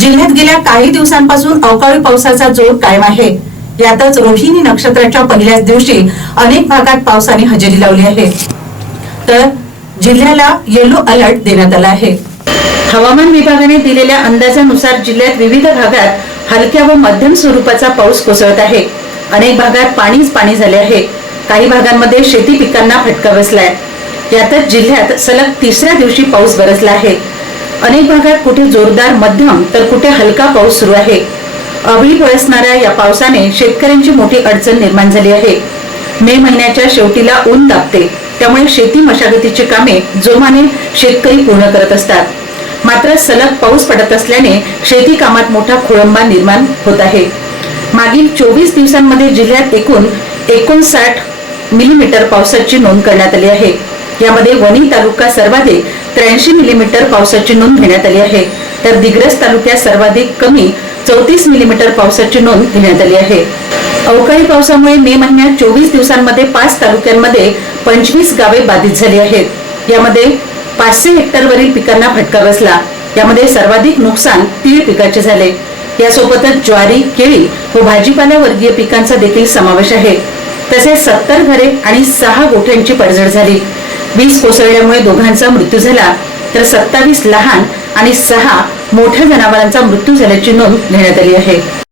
जिल्ह्यात गेल्या काही दिवसांपासून अवकाळी पावसाचा जोर कायम आहे यातच रोहिणी नक्षत्राच्या पहिल्याच दिवशी अनेक भागात पावसाने हजेरी लावली आहे. तर जिल्ह्याला येलो अलर्ट देण्यात आला आहे. हवामान विभागाने दिलेल्या अंदाजानुसार जिल्ह्यात विविध भागात हलक्या व मध्यम स्वरूपाचा पाऊस कोसळत आहे. अनेक भागात पाणीच पाणी झाले आहे. काही भागांमध्ये शेती पिकांना फटका बसलाय. यातच जिल्ह्यात सलग तिसऱ्या दिवशी पाऊस बरसला आहे. अनेक भागात कुठे जोरदार मध्यम तर कुठे हलका पाऊस सुरू आहे. अवळी बरसणाऱ्या या पावसाने शेतकऱ्यांची मोठी अडचण निर्माण झाली आहे. मे महिन्याच्या शेवटीला ऊन दाबते त्यामुळे शेती मशागतीची कामे जोमाने शेतकरी पूर्ण करत असतात. मात्र सलग पाऊस पडत असल्याने शेती कामात मोठा खोळंबा निर्माण होत आहे. मागील चोवीस दिवसांमध्ये जिल्ह्यात एकूण एकोणसाठ मिलीमीटर पावसाची नोंद करण्यात आली आहे. यामध्ये वणी तालुका सर्वाधिक त्र्याऐंशी मिलीमीटर पावसाची नोंद घेण्यात आली आहे. तर दिग्रस तालुक्यात सर्वाधिक कमी चौतीस मिलीमीटर पावसाची नोंद घेण्यात आली आहे. अवकाळी पावसामुळे मे महिन्यात चोवीस दिवसांमध्ये पाच तालुक्यांमध्ये पंचवीस गावे बाधित झाली आहेत. यामध्ये पाचशे हेक्टरवरील पिकांना फटका बसला. यामध्ये सर्वाधिक नुकसान तीळ पिकाचे झाले. यासोबतच ज्वारी केळी व भाजीपाला वर्गीय पिकांचा देखील समावेश आहे. तसेच सत्तर घरे आणि सहा गोठ्यांची पडझड झाली. वीज कोसळल्यामुळे दोघांचा मृत्यू झाला. तर सत्तावीस लहान आणि सहा मोठ्या जनावरांचा मृत्यू झाल्याची नोंद घेण्यात आली आहे.